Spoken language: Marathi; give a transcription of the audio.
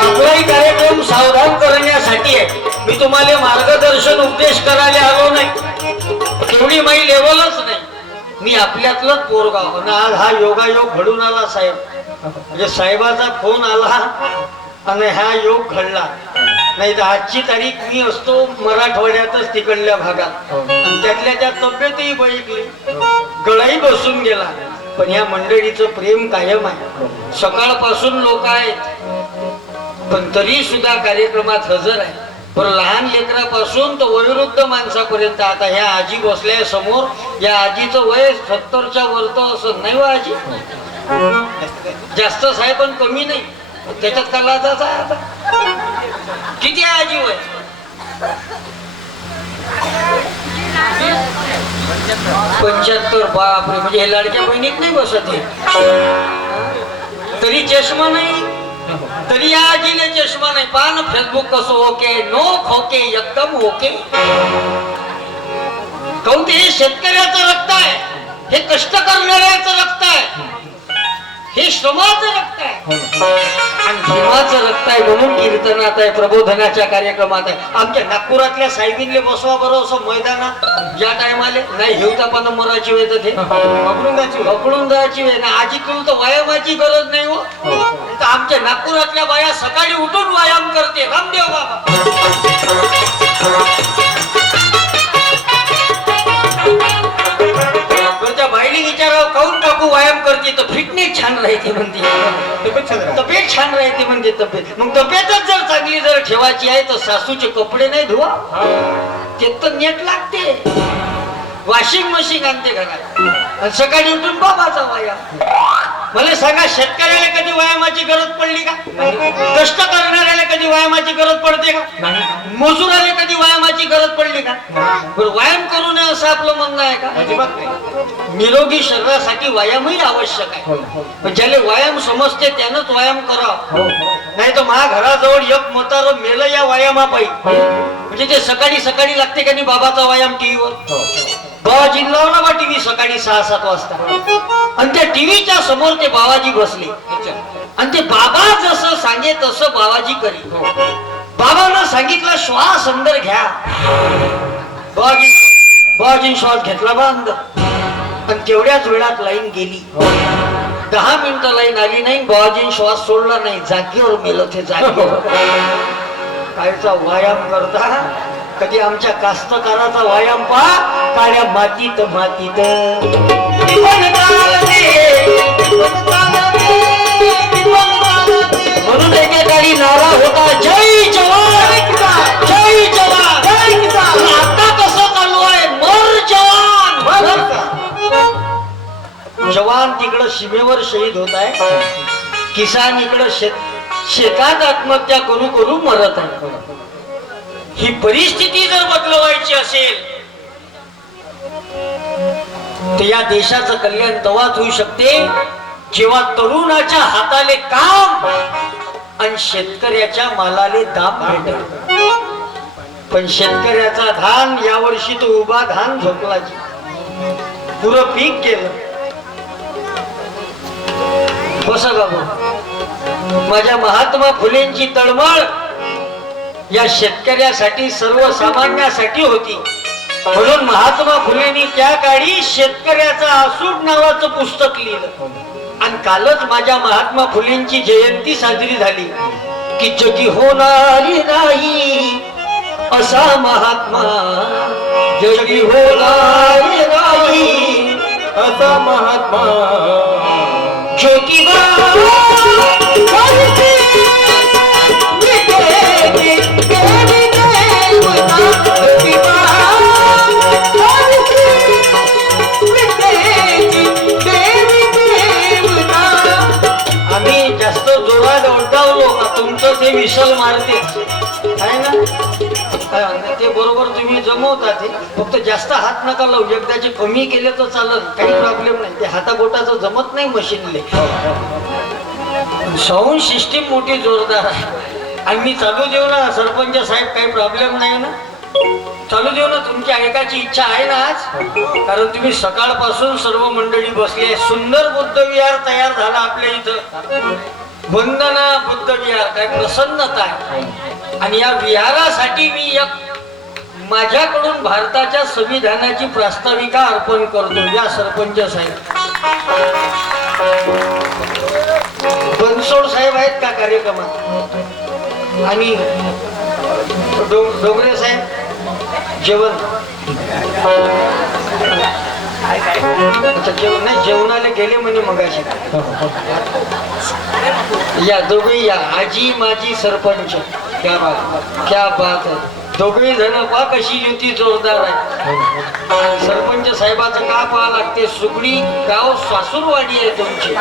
आपलाही कार्यक्रम सावधान करण्यासाठी आहे. मी तुम्हाला मार्गदर्शन उपदेश करायला आलो नाही, तेवढी माई लेवलच नाही. मी आपल्यातलंच पोरगा आणि आज हा योगायोग घडून आला साहेब. म्हणजे साहेबाचा फोन आला आणि हा योग घडला. नाही तर आजची तारीख मी असतो मराठवाड्यातच तिकडल्या भागात आणि त्यातल्या त्या तब्येतही बैठली, गळाही बसून गेला. पण या मंडळीचं प्रेम कायम आहे. सकाळपासून लोक आहेत पण तरी सुद्धा कार्यक्रमात हजर आहे. पण लहान लेकरापासून तर वयोवृद्ध माणसापर्यंत. आता ह्या आजी बसल्या समोर, या आजीचं वय 70च्या वरतं असं नाही. व आजी जास्त आहे पण कमी नाही. त्याच्यात कलाचाच आहे. आता किती आहे आजी वय? 75. बापरे, म्हणजे हे लाडक्या बहिणीत नाही बसत हे. तरी चष्मा नाही, तरी या आजीने चष्मा नाही. पहा ना फेसबुक कसं ओके, नो खोके, एकदम ओके. काऊन ते हे शेतकऱ्याचं रक्त आहे, हे कष्ट करणाऱ्याचं रक्त आहे, हे श्रमाचं रक्त आहे आणि भीमाचं रक्त आहे. म्हणून कीर्तनात आहे, प्रबोधनाच्या कार्यक्रमात आहे. आमच्या नागपुरातल्या साहेबींले बसवा बरं असं मैदानात या टायमाले. नाही हेवता पण मराची वेळ ते पकडून जायची वेळ ना. आजी करू तर व्यायामाची गरज नाही हो. तर आमच्या नागपुरातल्या बाया सकाळी उठून व्यायाम करते. रामदेव बाबा बाईने विचारावं काऊन टाकू व्यायाम करते तर फिटनेस छान राहते म्हणते, तब्येत छान राहते म्हणते. तब्येत मग तब्येतच जर चांगली जर ठेवायची आहे तर सासूचे कपडे नाही धुवा, ते तर नेट लागते. वॉशिंग मशीन आणते घरात आणि सकाळी उठून बाबाचा व्यायाम. मला सांगा शेतकऱ्याला कधी व्यायामाची गरज पडली का? कष्ट करणाऱ्याला कधी व्यायामाची गरज पडते का? मजुराला कधी व्यायामाची गरज पडली का? बरं व्यायाम करू नये असं आपलं म्हणणं आहे का? अजिबात नाही. निरोगी शरीरासाठी व्यायामही आवश्यक आहे. पण ज्याला व्यायाम समजते त्यानंच व्यायाम करावा. नाही तर माझ्या घराजवळ एक म्हातारं मेलं या व्यायामापायी. म्हणजे ते सकाळी सकाळी लागते का नाही बाबाचा व्यायाम टीव्हीवर. बाबाजी लावला बा टीव्ही सकाळी 6-7 वाजता आणि त्या टीव्हीच्या समोर ते बाबाजी बसले आणि ते बाबा जसं सांगे तसं बाबाजी करी. बाबांना सांगितलं श्वास अंदर घ्या. बाबाजी श्वास घेतला बा अंदर आणि तेवढ्याच वेळात लाईन गेली. 10 मिनिटं लाईन आली नाही, बाबाजी श्वास सोडला नाही, जागेवर मेलं ते जागेवर. कायचा व्यायाम करता? कधी आमच्या कास्तकाराचा व्यायाम पहा. काळ्या मातीत मातीत म्हणून एकेकाळी नारा होता जय जवान जय जवान. आता कसं चालू आहे मर जवान. जवान तिकडं सीमेवर शहीद होत आहे, किसान इकडं शेतात आत्महत्या करू करू मरत आहे. ही परिस्थिती जर बदलवायची असेल तर या देशाचं कल्याण तेव्हाच होऊ शकते जेव्हा तरुणाच्या हाताले काम आणि शेतकऱ्याच्या मालाले दाम भेटेल. पण शेतकऱ्याचा धान यावर्षी तो उभा धान झोपला, पुरं पीक गेलं. बसा बाबू, माझ्या महात्मा फुलेंची तळमळ या शेतकऱ्यासाठी सर्वसामान्यासाठी होती. म्हणून महात्मा फुलेंनी त्या काळी शेतकऱ्याचा आसूड नावाचं पुस्तक लिहिलं. आणि कालच माझ्या महात्मा फुलेंची जयंती साजरी झाली की जगी होणारी नाही असा महात्मा, जगी होणारी नाही असा महात्मा ज्योतिबा. आम्ही जास्त जोरात ओढावलो तुमचं ते विसल मारते आहे ना, ते बरोबर तुम्ही जमवता. ते फक्त जास्त हात नका लावू. एकदाचे कमी केले तर चालत, काही प्रॉब्लेम नाही. ते हाताबोटाचं जमत नाही मशीनले. साऊंड सिस्टीम मोठी जोरदार आहे आणि मी चालू देऊ ना सरपंच साहेब, काही प्रॉब्लेम नाही ना. चालू देऊ ना, तुमची ऐकायची इच्छा आहे ना आज? कारण तुम्ही सकाळपासून सर्व मंडळी बसली आहे. सुंदर बुद्ध विहार तयार झाला आपल्या इथं. वंदना बुद्ध विहार, काय प्रसन्नता आहे. आणि या विहारासाठी मी माझ्याकडून भारताच्या संविधानाची प्रास्ताविका अर्पण करतो. या सरपंच साहेब बनसोड साहेब आहेत का कार्यक्रमात? आणि डोंगरे साहेब जेवण, जेवण नाही, जेवणाला गेले म्हणे मगाशी. या दोघे या, आजी माझी सरपंच. क्या बात, क्या बात आहे. दोघे जण पहा कशी युती जोरदार आहे. सरपंच साहेबाचं का पहा लागते, सुगडी गाव सासूरवाडी आहे तुमची.